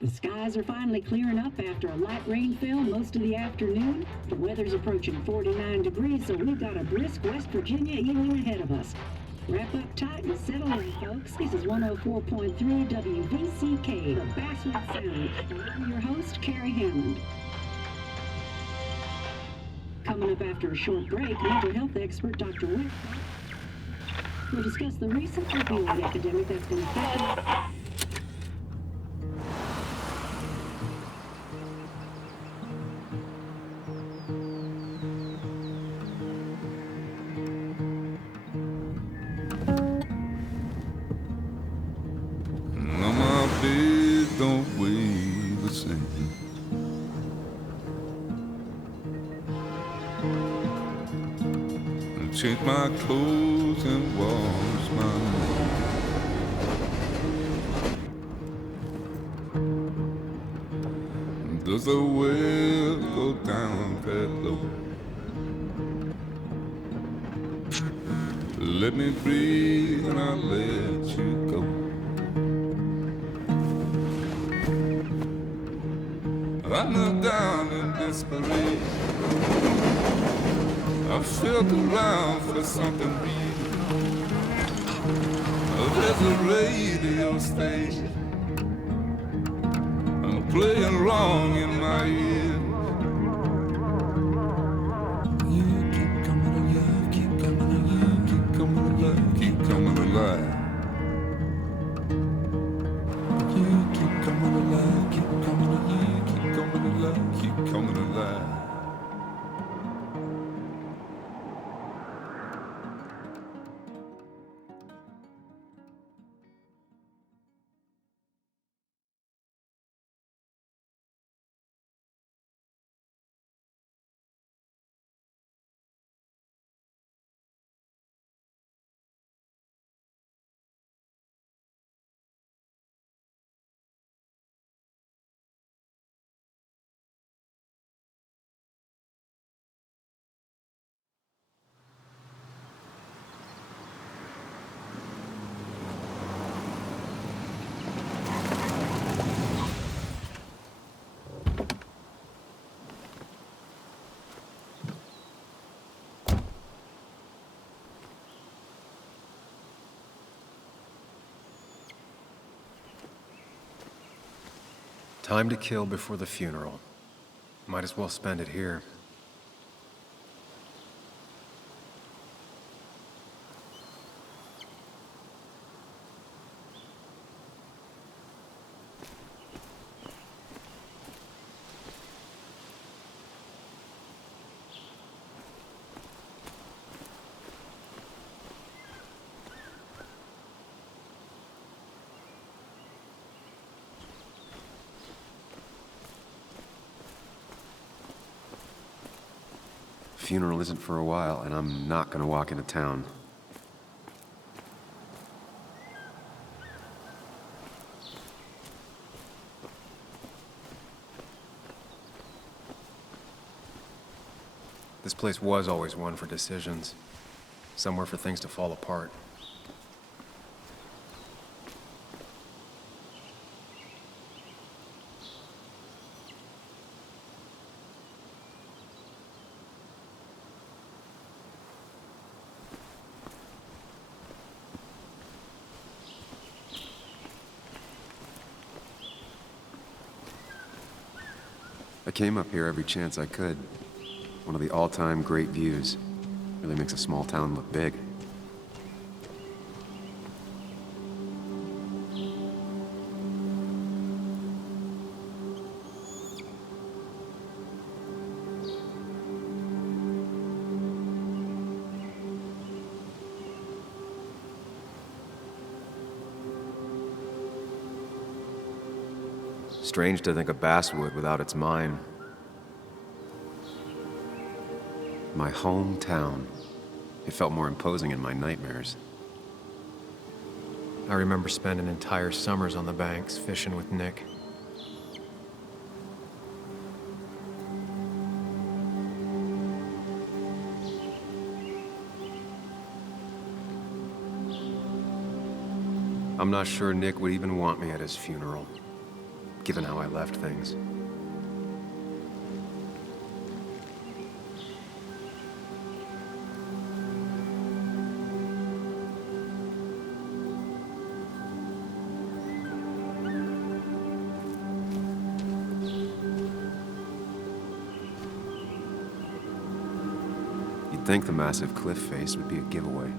The skies are finally clearing up after a light rainfall most of the afternoon. The weather's approaching 49 degrees, so we've got a brisk West Virginia evening ahead of us. Wrap up tight and settle in, folks. This is 104.3 WVCK, the Basswood Sound. And I'm your host, Carrie Hammond. Coming up after a short break, mental health expert Dr. Wick will discuss the recent opioid epidemic that's been affecting. Don't weigh the same. And change my clothes and wash my hands. Does the well go down that low? Let me breathe and I'll let you go. I knelt down in desperation. I felt around for something real. There's a radio station playing wrong in my ear. You keep coming alive, keep coming alive, keep coming alive, keep coming alive. You keep coming alive, keep coming alive, keep coming alive, keep coming alive. Time to kill before the funeral. Might as well spend it here. Funeral isn't for a while, and I'm not gonna walk into town. This place was always one for decisions. Somewhere for things to fall apart. I came up here every chance I could. One of the all-time great views. Really makes a small town look big. Strange to think of Basswood without its mine. My hometown. It felt more imposing in my nightmares. I remember spending entire summers on the banks, fishing with Nick. I'm not sure Nick would even want me at his funeral. given how I left things. You'd think the massive cliff face would be a giveaway.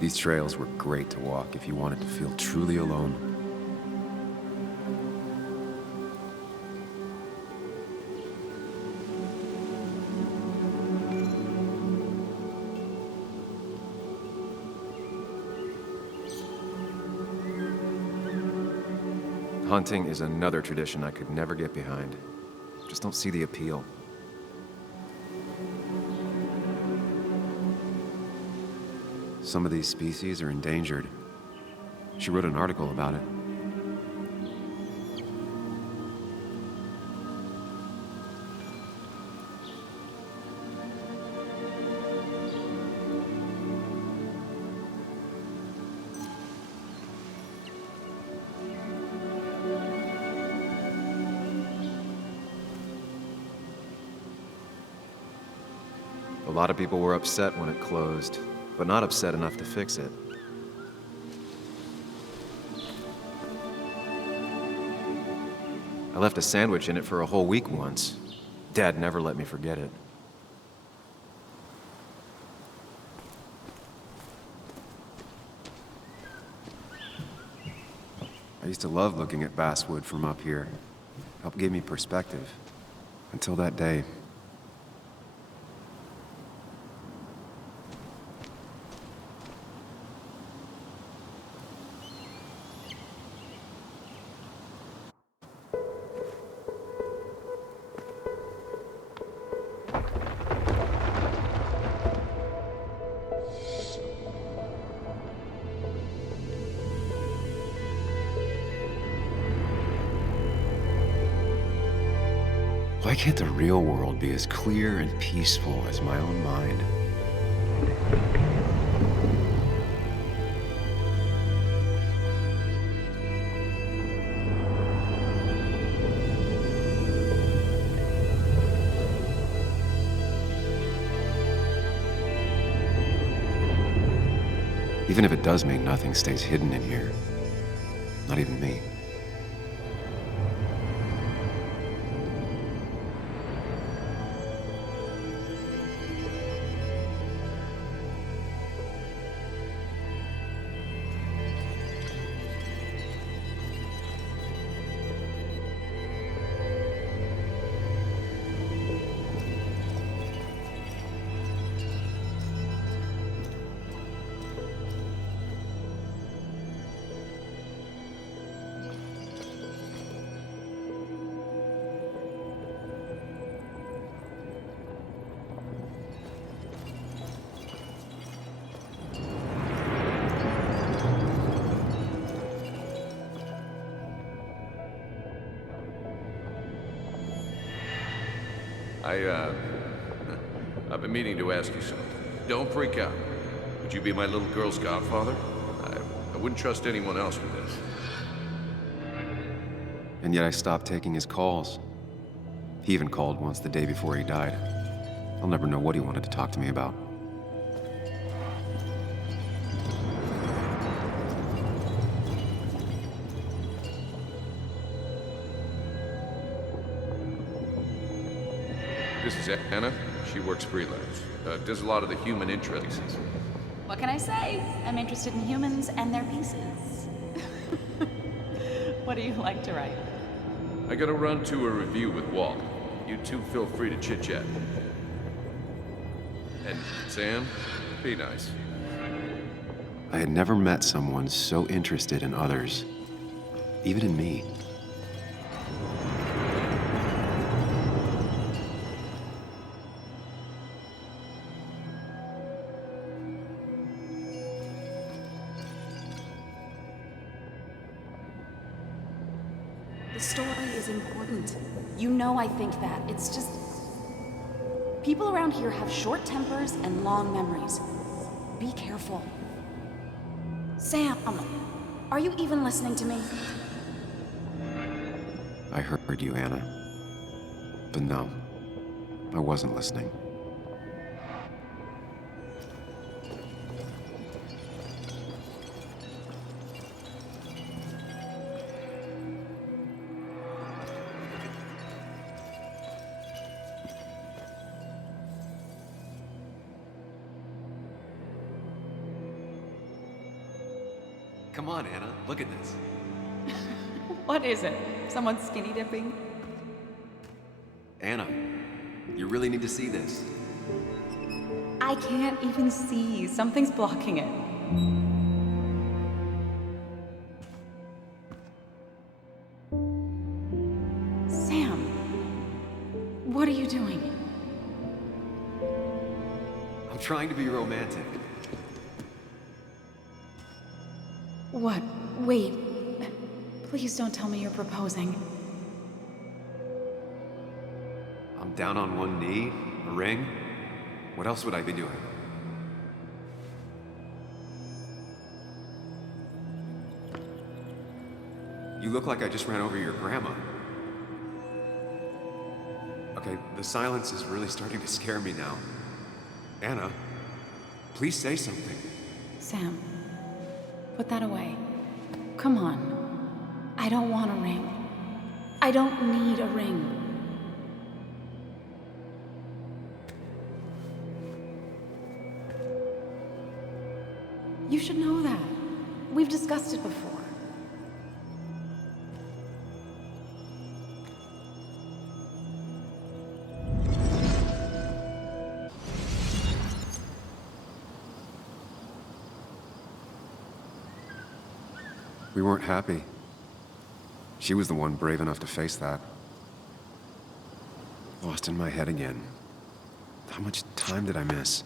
These trails were great to walk if you wanted to feel truly alone. Hunting is another tradition I could never get behind. Just don't see the appeal. Some of these species are endangered. She wrote an article about it. A lot of people were upset when it closed, but not upset enough to fix it. I left a sandwich in it for a whole week once. Dad never let me forget it. I used to love looking at basswood from up here. Helped give me perspective. Until that day. Why can't the real world be as clear and peaceful as my own mind? Even if it does mean nothing stays hidden in here. Not even me. I've been meaning to ask you something. Don't freak out. Would you be my little girl's godfather? I wouldn't trust anyone else with this. And yet I stopped taking his calls. He even called once the day before he died. I'll never know what he wanted to talk to me about. This is Anna. She works freelance. Does a lot of the human interests. What can I say? I'm interested in humans and their pieces. What do you like to write? I gotta run to a review with Walt. You two feel free to chit-chat. And Sam, be nice. I had never met someone so interested in others, even in me. story is important. You know I think that. It's just... people around here have short tempers and long memories. Be careful. Sam, are you even listening to me? I heard you, Anna. But no, I wasn't listening. Come on, Anna, look at this. What is it? Someone skinny dipping? Anna, you really need to see this. I can't even see. Something's blocking it. Sam, what are you doing? I'm trying to be romantic. What? Wait. Please don't tell me you're proposing. I'm down on one knee, a ring. What else would I be doing? You look like I just ran over your grandma. Okay, the silence is really starting to scare me now. Anna, please say something. Sam, put that away. Come on. I don't want a ring. I don't need a ring. You should know that. We've discussed it before. We weren't happy. She was the one brave enough to face that. Lost in my head again. How much time did I miss?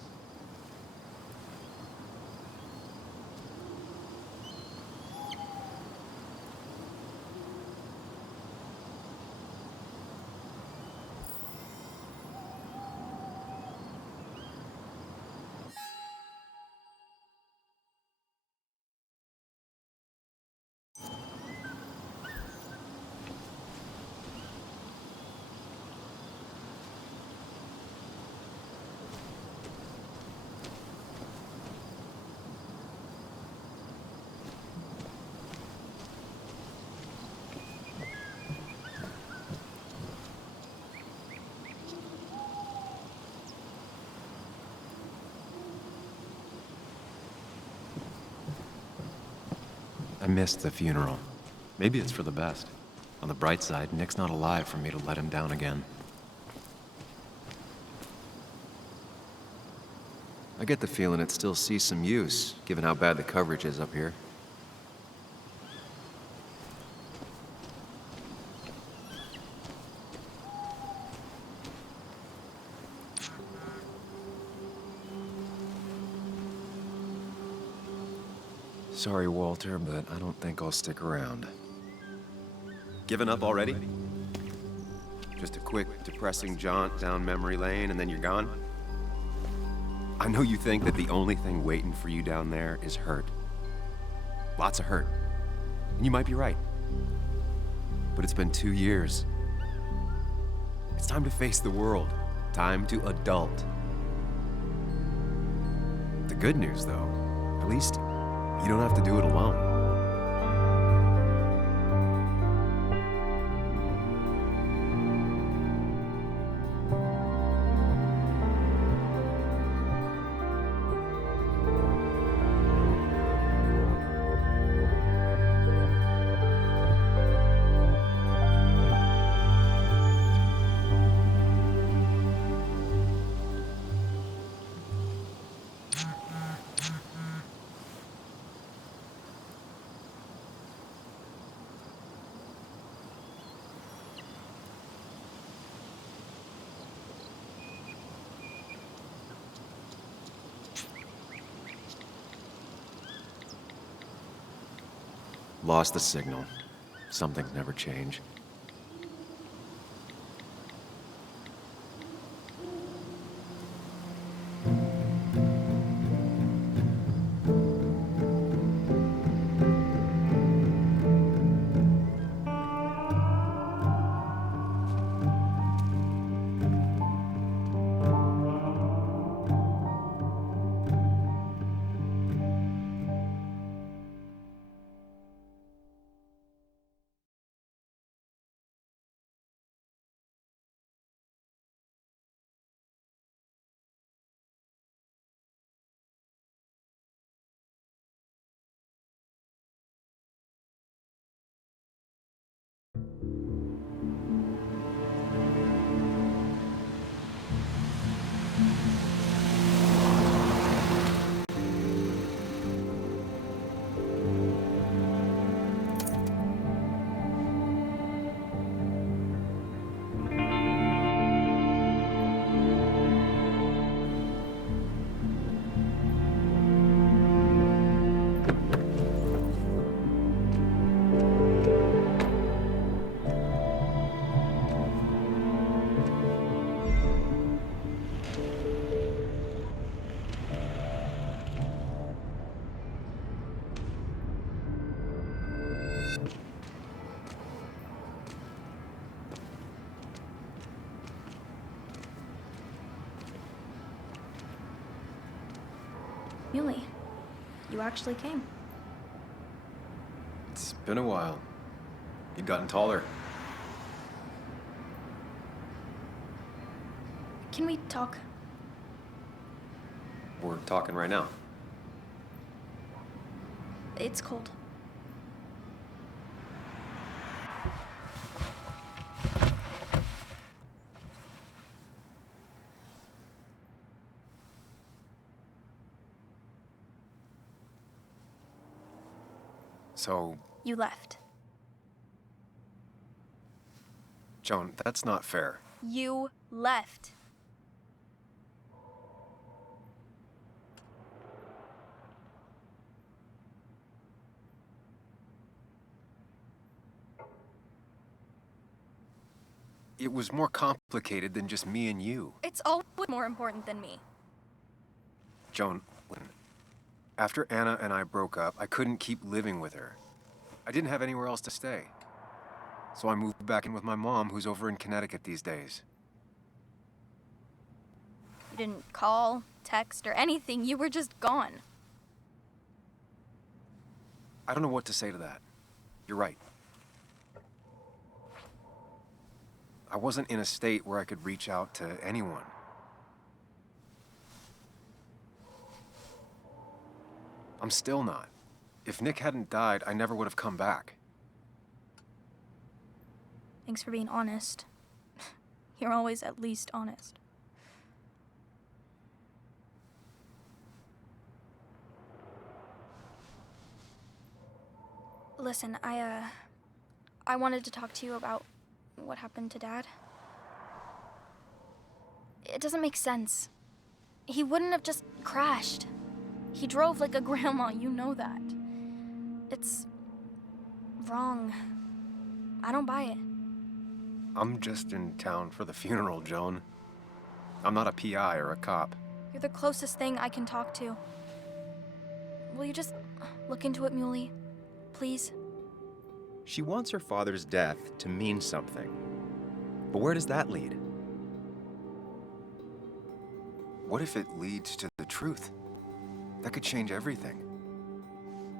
I missed the funeral. Maybe it's for the best. On the bright side, Nick's not alive for me to let him down again. I get the feeling it still sees some use, given how bad the coverage is up here. Sorry, Walter, but I don't think I'll stick around. Given up already? Just a quick, depressing jaunt down memory lane and then you're gone? I know you think that the only thing waiting for you down there is hurt. Lots of hurt. And you might be right. But it's been 2 years. It's time to face the world. Time to adult. The good news, though, at least you don't have to do it alone. Lost the signal. Some things never change. you actually came. It's been a while. You've gotten taller. Can we talk? We're talking right now. It's cold. So, You left. Joan, that's not fair. You left. It was more complicated than just me and you. It's always more important than me. Joan, after Anna and I broke up, I couldn't keep living with her. I didn't have anywhere else to stay. So I moved back in with my mom, who's over in Connecticut these days. You didn't call, text, or anything. You were just gone. I don't know what to say to that. You're right. I wasn't in a state where I could reach out to anyone. I'm still not. If Nick hadn't died, I never would have come back. Thanks for being honest. You're always at least honest. Listen, I wanted to talk to you about what happened to Dad. It doesn't make sense. He wouldn't have just crashed. He drove like a grandma, you know that. It's wrong. I don't buy it. I'm just in town for the funeral, Joan. I'm not a PI or a cop. You're the closest thing I can talk to. Will you just look into it, Muley? Please? She wants her father's death to mean something. But where does that lead? What if it leads to the truth? That could change everything.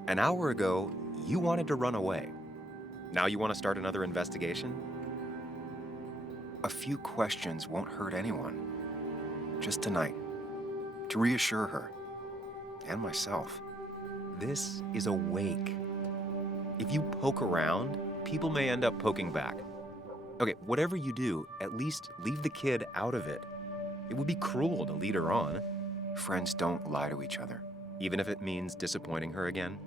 An hour ago, you wanted to run away. Now you want to start another investigation? A few questions won't hurt anyone. Just tonight. To reassure her. And myself. This is a wake. If you poke around, people may end up poking back. Okay, whatever you do, at least leave the kid out of it. It would be cruel to lead her on. Friends don't lie to each other. Even if it means disappointing her again.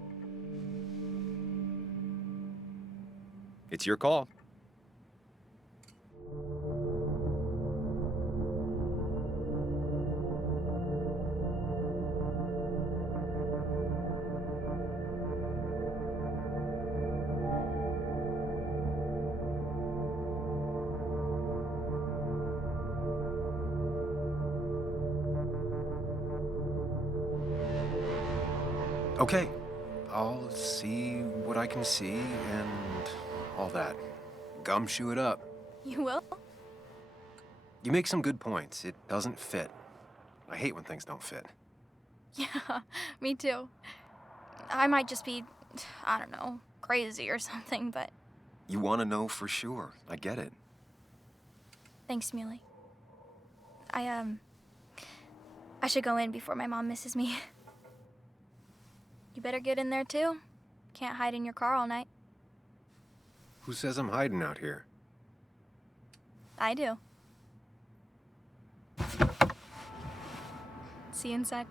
It's your call. Okay, I'll see what I can see and all that. Gumshoe it up. You will? You make some good points. It doesn't fit. I hate when things don't fit. Yeah, me too. I might just be, I don't know, crazy or something, but You want to know for sure. I get it. thanks, Muley. I should go in before my mom misses me. You better get in there too. Can't hide in your car all night. Who says I'm hiding out here? I do. See you inside.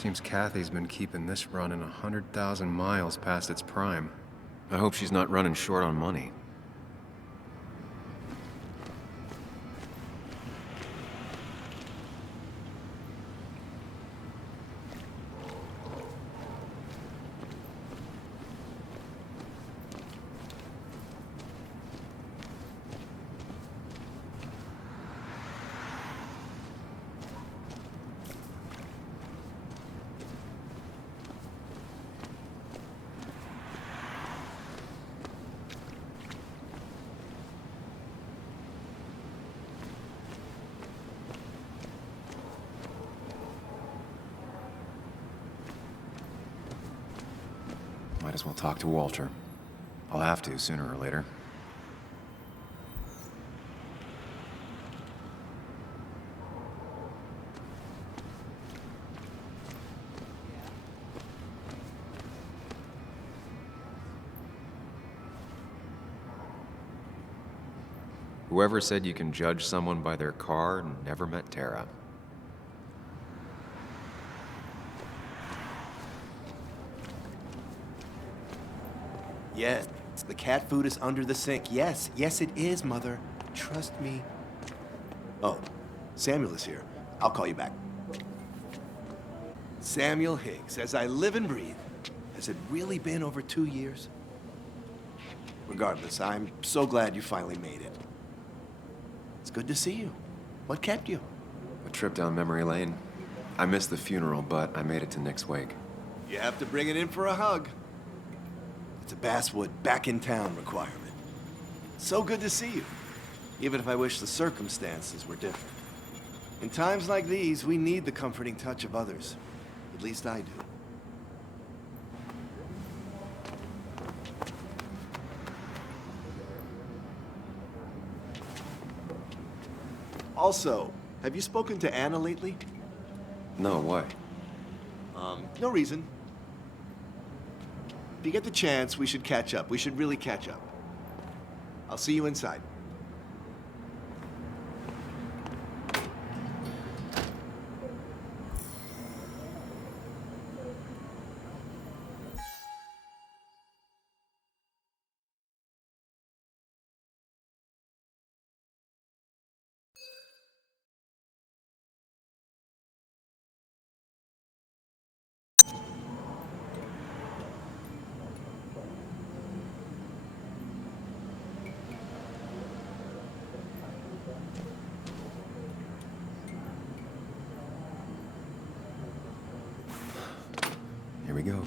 Seems Kathy's been keeping this running 100,000 miles past its prime. I hope she's not running short on money. Might as well talk to Walter. I'll have to sooner or later. Whoever said you can judge someone by their car never met Tara. Yes, the cat food is under the sink. Yes, yes it is, Mother. Trust me. Oh, Samuel is here. I'll call you back. Samuel Higgs, as I live and breathe. Has it really been over 2 years? Regardless, I'm so glad you finally made it. It's good to see you. What kept you? A trip down memory lane. I missed the funeral, but I made it to Nick's wake. You have to bring it in for a hug. It's a Basswood back-in-town requirement. So good to see you, even if I wish the circumstances were different. In times like these, we need the comforting touch of others. At least I do. Also, have you spoken to Anna lately? No, why? No reason. If you get the chance, we should catch up. We should really catch up. I'll see you inside. Here we go.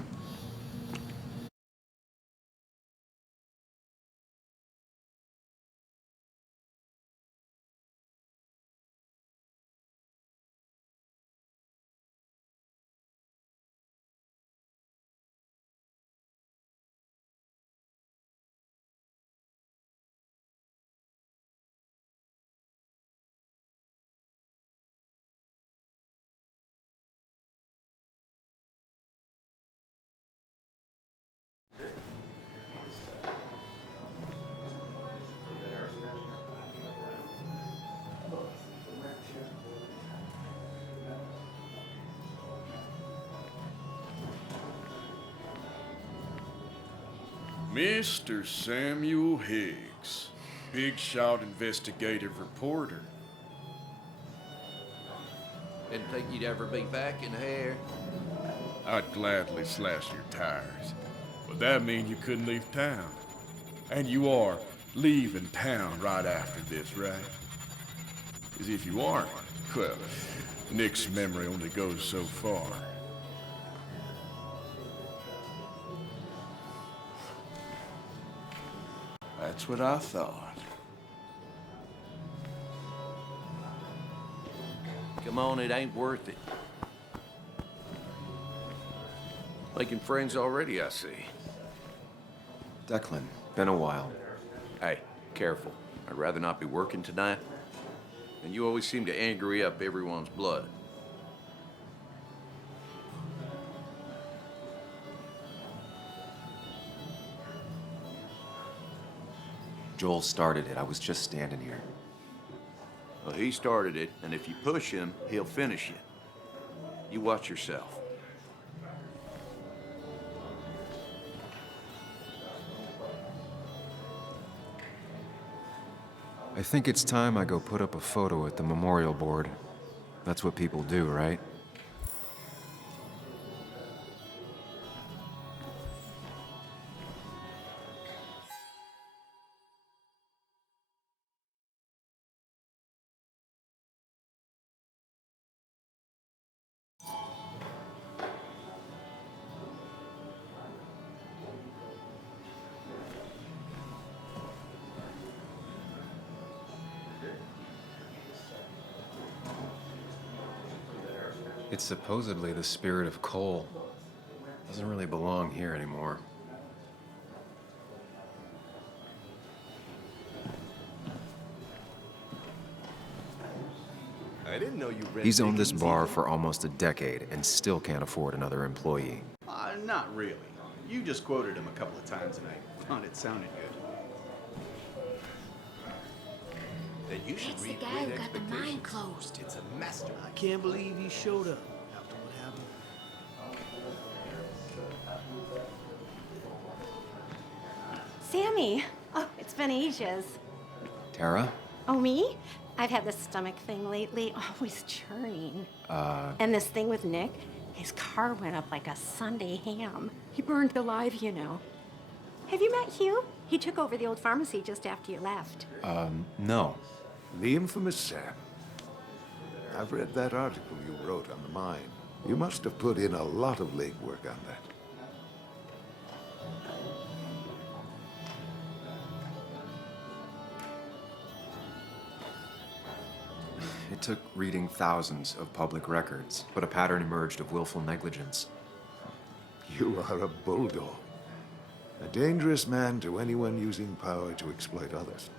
Mr. Samuel Higgs, Big Shot investigative reporter. Didn't think you'd ever be back in here. I'd gladly slash your tires, but that mean you couldn't leave town. And you are leaving town right after this, right? As if you aren't, well, Nick's memory only goes so far. That's what I thought. Come on, it ain't worth it. Making friends already, I see. Declan, been a while. Hey, careful. I'd rather not be working tonight. And you always seem to angry up everyone's blood. Joel started it. I was just standing here. Well, he started it, and if you push him, he'll finish it. You watch yourself. I think it's time I go put up a photo at the memorial board. That's what people do, right? It's supposedly the spirit of coal. Doesn't really belong here anymore. I didn't know you read He's owned this Dickens bar either. for almost a decade and still can't afford another employee. Not really. You just quoted him a couple of times and I thought it sounded good. Then you should That's the read guy Great who got the Expectations. mine closed. It's a masterpiece. I can't believe he showed up after what happened. Sammy! Oh, it's been ages. Tara? Oh, me? I've had this stomach thing lately, always churning. And this thing with Nick, his car went up like a Sunday ham. He burned alive, you know. Have you met Hugh? He took over the old pharmacy just after you left. No. The infamous Sam. I've read that article you wrote on the mine. You must have put in a lot of legwork on that. It took reading thousands of public records, but a pattern emerged of willful negligence. You are a bulldog. A dangerous man to anyone using power to exploit others.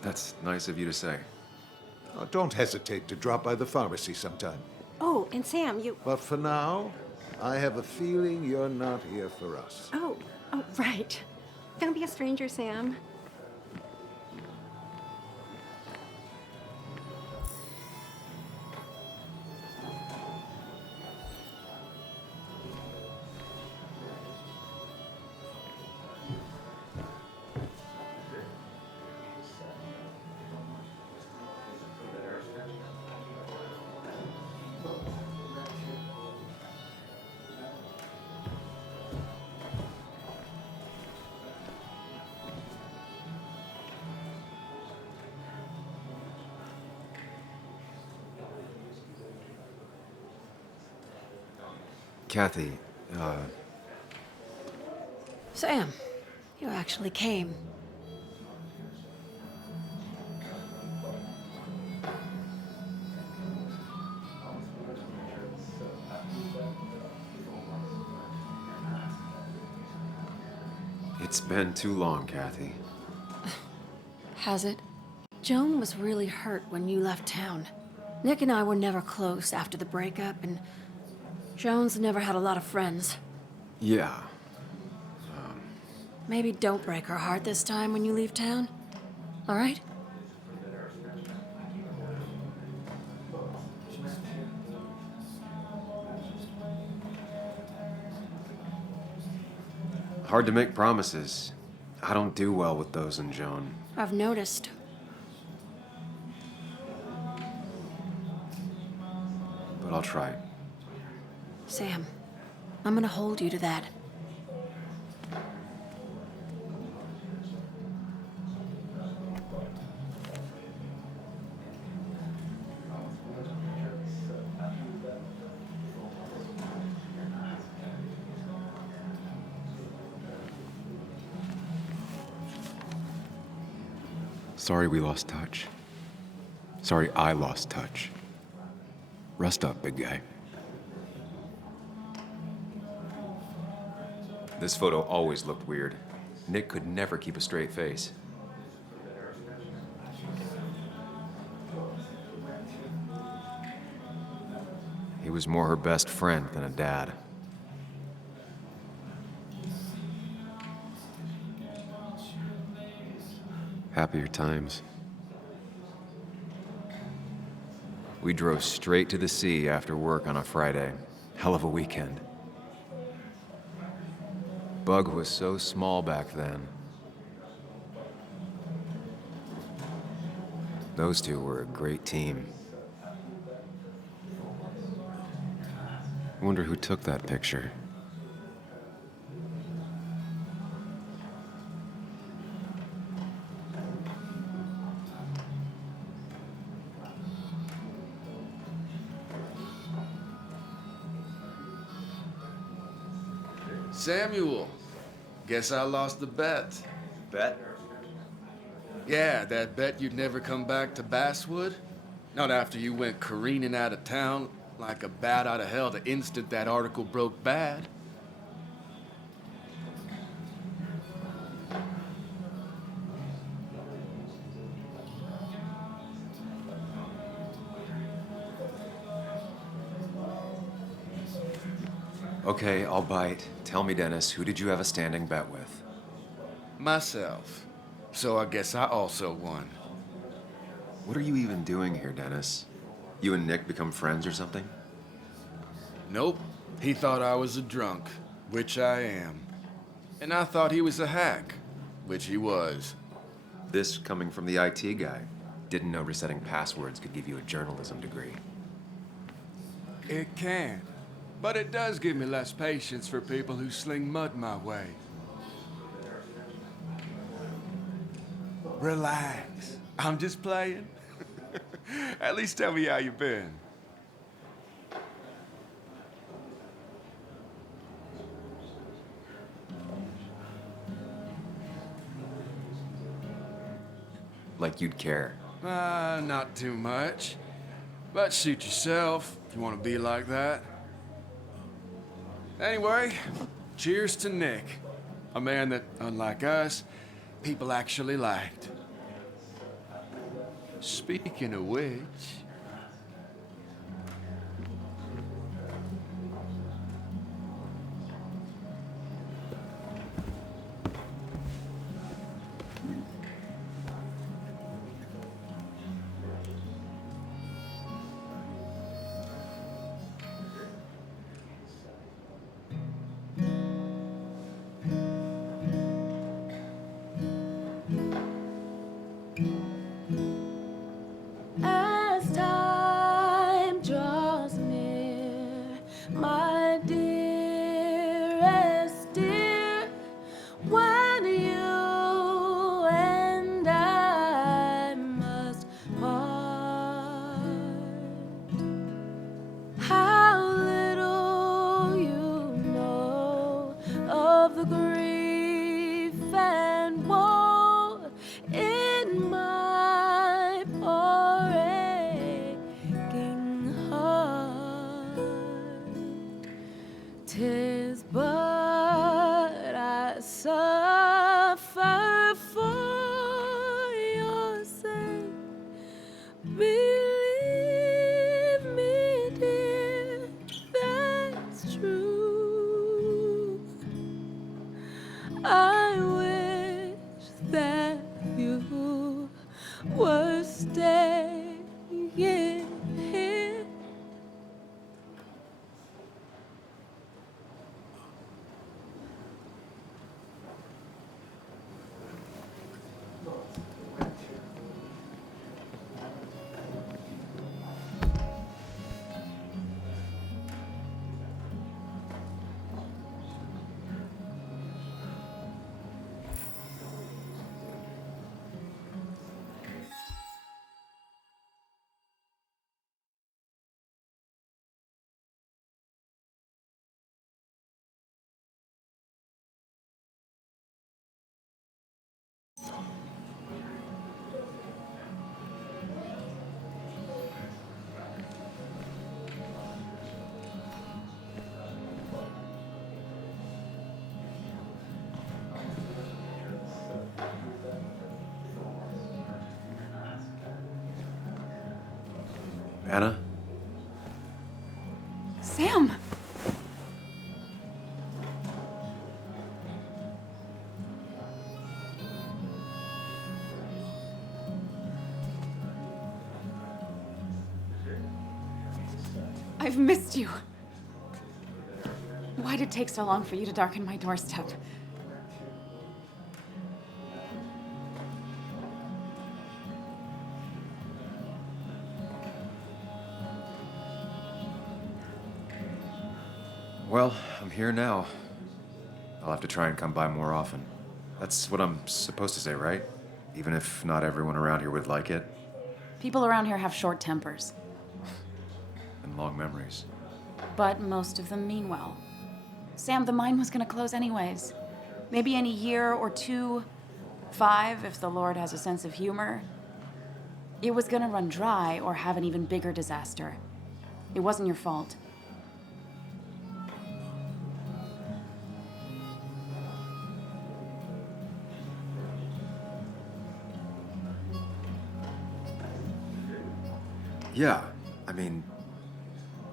That's nice of you to say. Oh, don't hesitate to drop by the pharmacy sometime. Oh, and Sam, you... But for now, I have a feeling you're not here for us. Oh, right. Don't be a stranger, Sam. Kathy, Sam, you actually came. it's been too long, Kathy. Has it? Joan was really hurt when you left town. Nick and I were never close after the breakup, and Joan's never had a lot of friends. Yeah. Maybe don't break her heart this time when you leave town. All right? Hard to make promises. I don't do well with those in Joan. I've noticed. But I'll try. Sam, I'm gonna hold you to that. Sorry we lost touch. Sorry I lost touch. Rest up, big guy. This photo always looked weird. Nick could never keep a straight face. He was more her best friend than a dad. Happier times. We drove straight to the sea after work on a Friday. Hell of a weekend. Bug was so small back then. Those two were a great team. I wonder who took that picture. Samuel, guess I lost the bet. Bet? Yeah, that bet you'd never come back to Basswood? Not after you went careening out of town like a bat out of hell the instant that article broke bad. Okay, I'll bite. Tell me, Dennis, who did you have a standing bet with? Myself. So I guess I also won. What are you even doing here, Dennis? You and Nick become friends or something? Nope. He thought I was a drunk, which I am. And I thought he was a hack, which he was. This coming from the IT guy. Didn't know resetting passwords could give you a journalism degree. It can. But it does give me less patience for people who sling mud my way. Relax. I'm just playing. At least tell me how you been. Like you'd care. Not too much. But suit yourself if you want to be like that. Anyway, cheers to Nick. A man that, unlike us, people actually liked. Speaking of which... As time draws near, my dearest dear, when you and I must part, how little you know of the grief and woe in my poor aching heart. 'Tis but I suffer for your sake. Believe me, dear, that's true. I wish that you were staying here. Anna? Sam! I've missed you. Why did it take so long for you to darken my doorstep? Well, I'm here now. I'll have to try and come by more often. That's what I'm supposed to say, right? Even if not everyone around here would like it. People around here have short tempers, And long memories. but most of them mean well. Sam, the mine was gonna close anyways. Maybe in a year or 2, 5, if the Lord has a sense of humor. It was gonna run dry or have an even bigger disaster. It wasn't your fault. Yeah, I mean,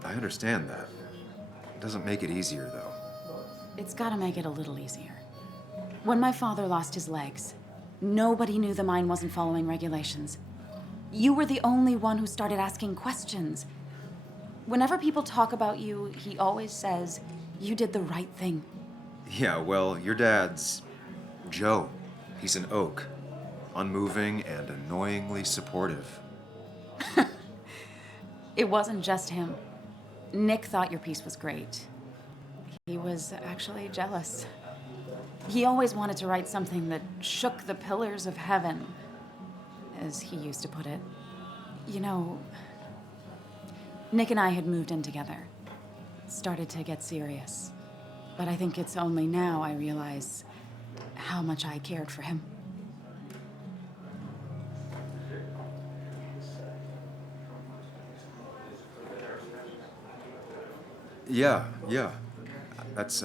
I understand that. It doesn't make it easier, though. It's gotta make it a little easier. When my father lost his legs, nobody knew the mine wasn't following regulations. You were the only one who started asking questions. Whenever people talk about you, he always says, you did the right thing. Yeah, well, your dad's Joe. He's an oak. Unmoving and annoyingly supportive. It wasn't just him. Nick thought your piece was great. He was actually jealous. He always wanted to write something that shook the pillars of heaven, as he used to put it. You know, Nick and I had moved in together. It started to get serious. But I think it's only now I realize how much I cared for him. Yeah. That's,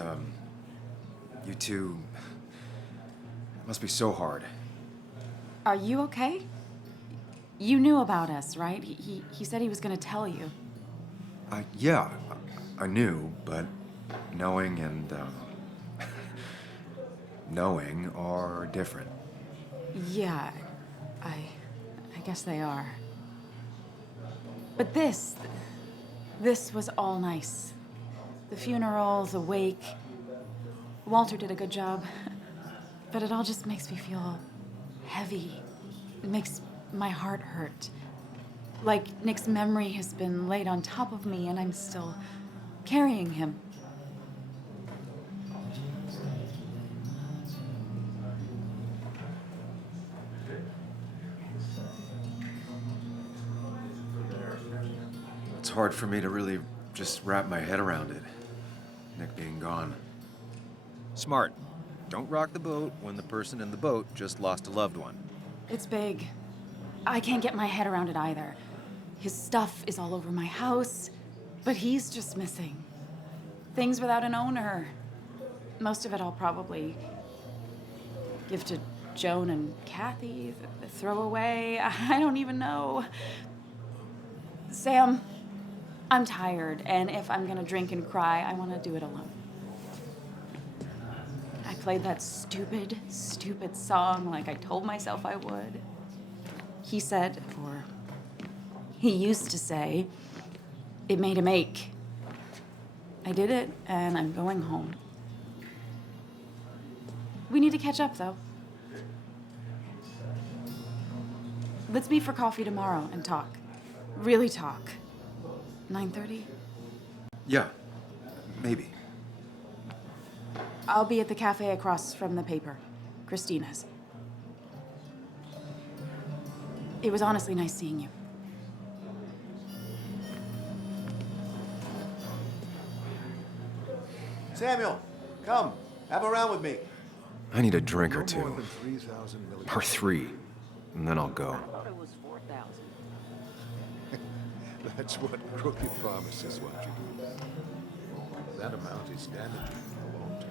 you two... It must be so hard. Are you okay? You knew about us, right? He said he was gonna tell you. Yeah, I knew, but knowing and, knowing are different. Yeah, I guess they are. But this was all nice. The funeral, the wake. Walter did a good job. But it all just makes me feel heavy. It makes my heart hurt. Like Nick's memory has been laid on top of me and I'm still carrying him. It's hard for me to really just wrap my head around it. Nick being gone. Smart. Don't rock the boat when the person in the boat just lost a loved one. It's big. I can't get my head around it either. His stuff is all over my house, but he's just missing. Things without an owner. Most of it I'll probably give to Joan and Kathy, throw away. I don't even know. Sam, I'm tired, and if I'm gonna drink and cry, I want to do it alone. I played that stupid song like I told myself I would. He said, or he used to say, it made him ache. I did it, and I'm going home. We need to catch up, though. Let's meet for coffee tomorrow and talk. Really talk. 9:30? Yeah, maybe. I'll be at the cafe across from the paper. Christina's. It was honestly nice seeing you. Samuel, come. Have a round with me. I need a drink or No more two. than 3,000 million. Or 3. And then I'll go. That's what crooked pharmacists want you to do. That amount is damaging in the long term.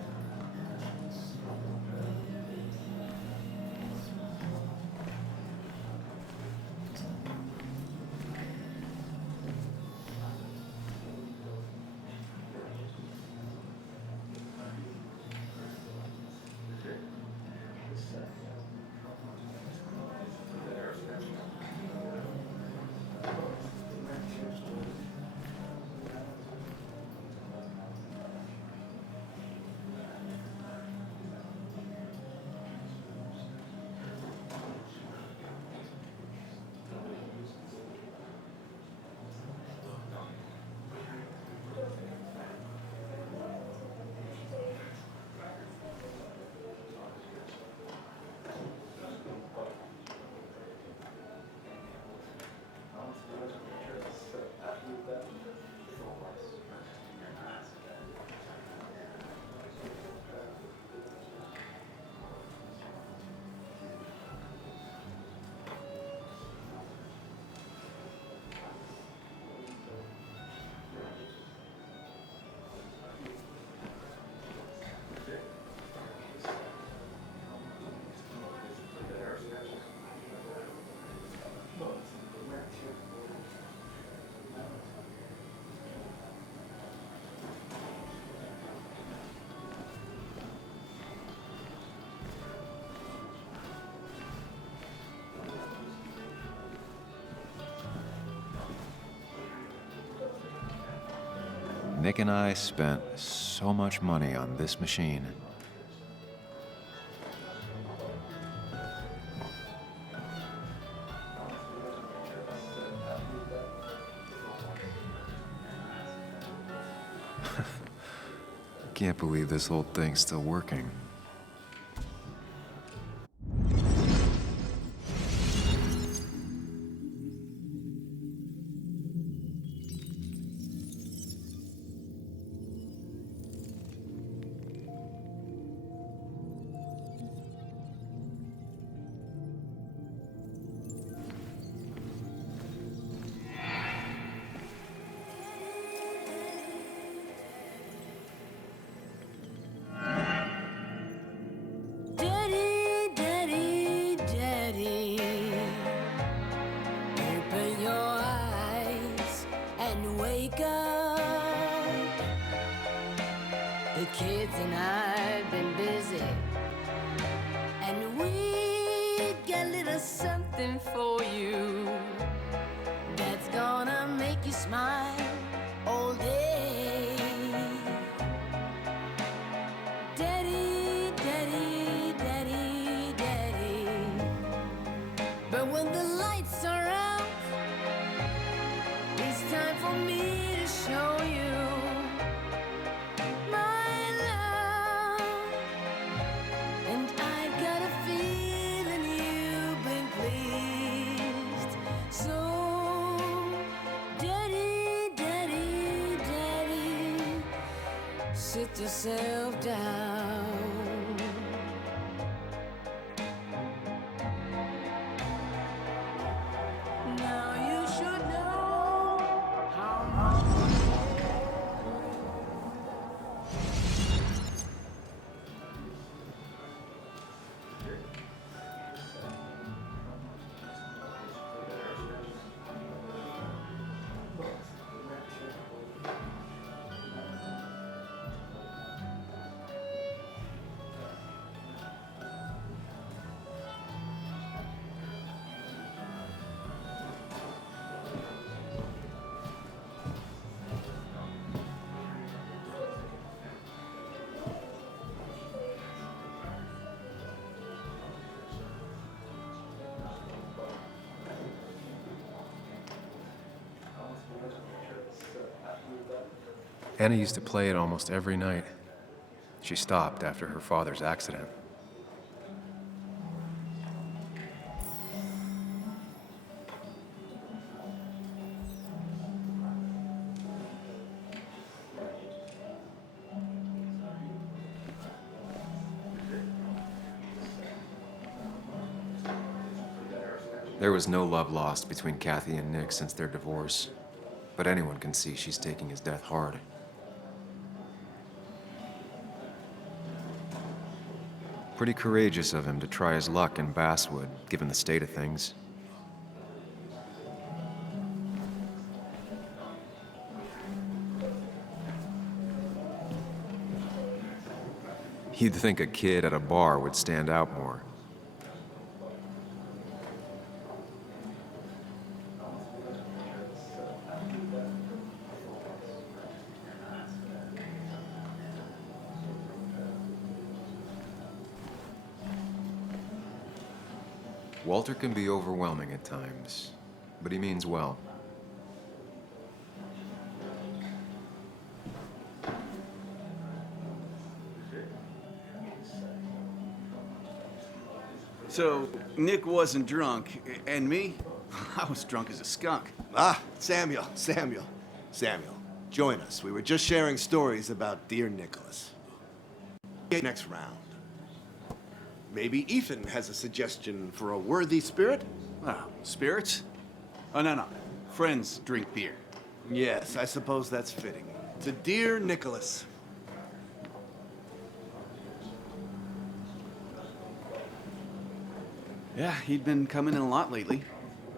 Nick and I spent so much money on this machine. Can't believe this whole thing's still working. Daddy, daddy, daddy, open your eyes and wake up. The kids and I've been busy, and we got a little something for you that's gonna make you smile all day. Daddy, daddy, daddy, daddy. But when the lights are out, it's time for me to show you my love. And I've got a feeling you've been pleased. So, daddy, daddy, daddy, sit yourself down. Now you should know how much. Anna used to play it almost every night. She stopped after her father's accident. There was no love lost between Kathy and Nick since their divorce, but anyone can see she's taking his death hard. Pretty courageous of him to try his luck in Basswood, given the state of things. You'd think a kid at a bar would stand out more. Walter can be overwhelming at times, but he means well. So, Nick wasn't drunk, and me? I was drunk as a skunk. Ah, Samuel. Join us. We were just sharing stories about dear Nicholas. Next round. Maybe Ethan has a suggestion for a worthy spirit? Oh, spirits? Oh, no. Friends drink beer. Yes, I suppose that's fitting. To dear Nicholas. Yeah, he'd been coming in a lot lately.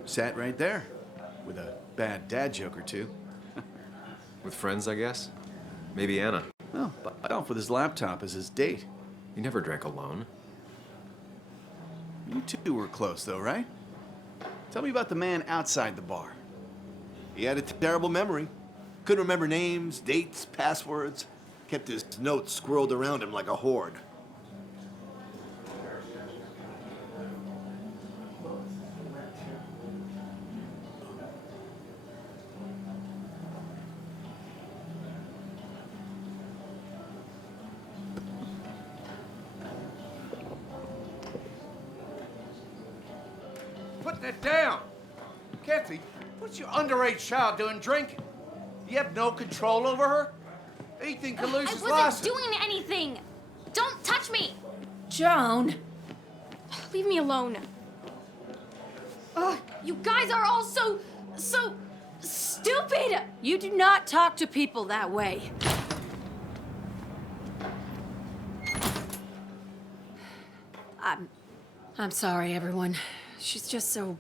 Sat right there, with a bad dad joke or two. With friends, I guess? Maybe Anna. Oh, but off with his laptop as his date. He never drank alone. You two were close, though, right? Tell me about the man outside the bar. He had a terrible memory. Couldn't remember names, dates, passwords. Kept his notes squirreled around him like a hoard. Put that down! Kathy, what's your underage child doing drinking? You have no control over her? Anything can lose I his wasn't license. doing anything! Don't touch me! Joan! Leave me alone. Ugh, you guys are all so stupid! You do not talk to people that way. I'm sorry, everyone. She's just so...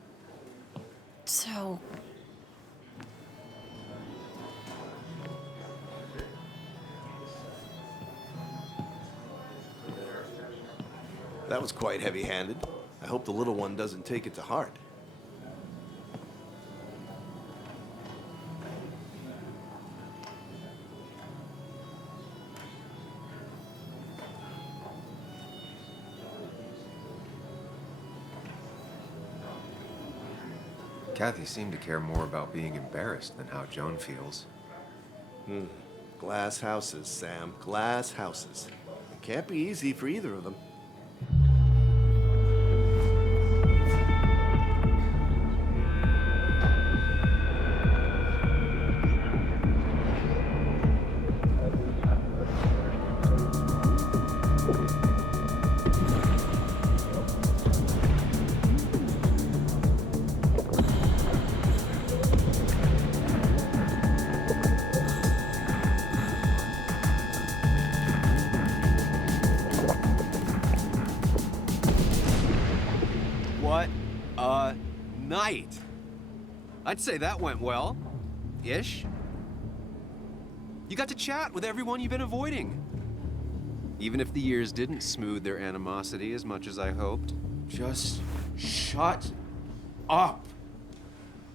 That was quite heavy-handed. I hope the little one doesn't take it to heart. Kathy seemed to care more about being embarrassed than how Joan feels. Glass houses, Sam. Glass houses. It can't be easy for either of them. What a night! I'd say that went well. Ish. You got to chat with everyone you've been avoiding. Even if the years didn't smooth their animosity as much as I hoped. Just shut up.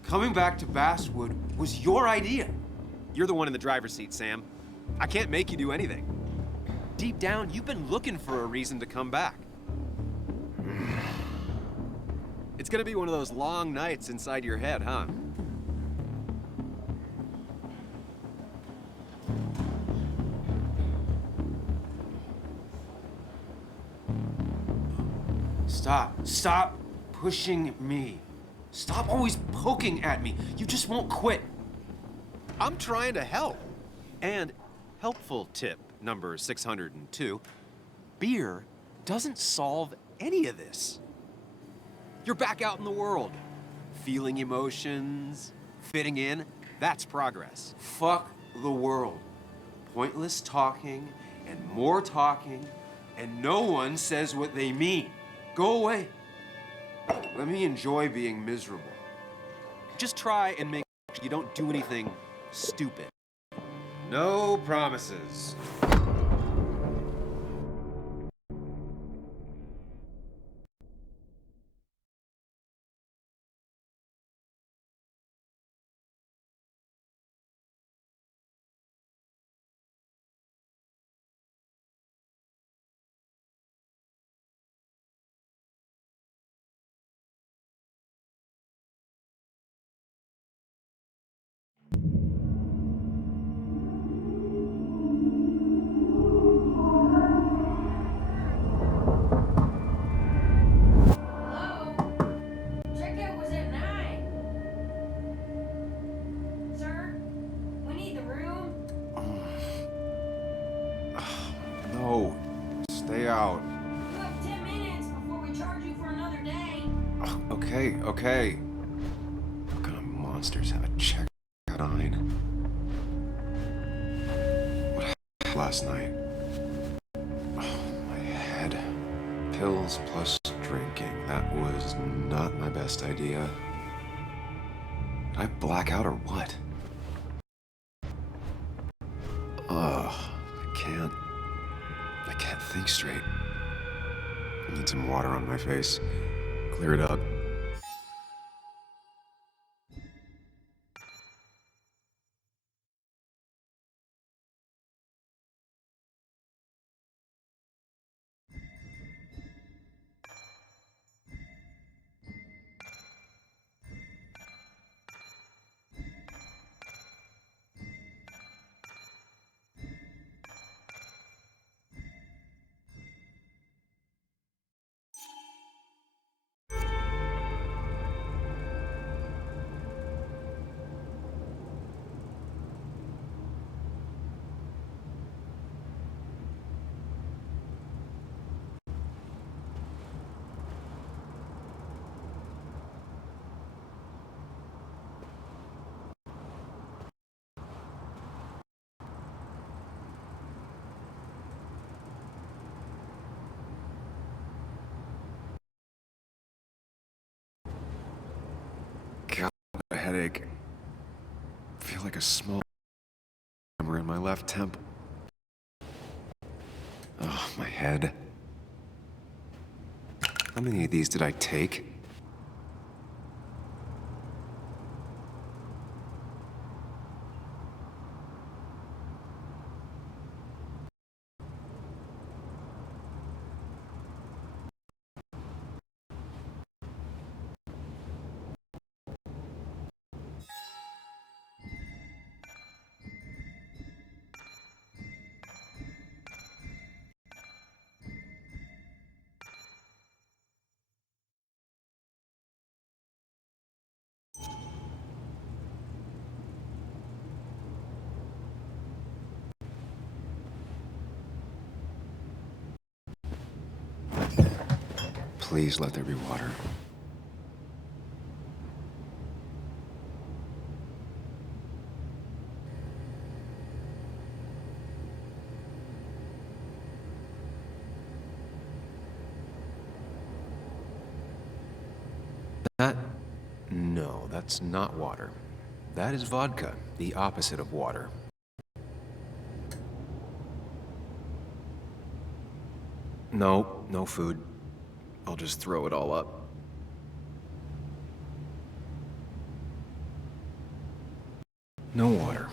Coming back to Basswood was your idea. You're the one in the driver's seat, Sam. I can't make you do anything. Deep down, you've been looking for a reason to come back. It's gonna be one of those long nights inside your head, huh? Stop pushing me. Stop always poking at me. You just won't quit. I'm trying to help. And helpful tip number 602, beer doesn't solve any of this. You're back out in the world, feeling emotions, fitting in. That's progress. Fuck the world. Pointless talking and more talking, and no one says what they mean. Go away. Let me enjoy being miserable. Just try and make sure you don't do anything stupid. No promises. No, stay out. You have 10 minutes before we charge you for another day. Okay. What kind of monsters have a check on? What happened last night? Oh, my head. Pills plus drinking. That was not my best idea. Did I black out or what? Ugh, I can't think straight. I need some water on my face. Clear it up. headache. I feel like a small hammer in my left temple. Oh, my head. How many of these did I take? Please let there be water. No, that's not water. That is vodka, the opposite of water. No, no food. I'll just throw it all up. No water.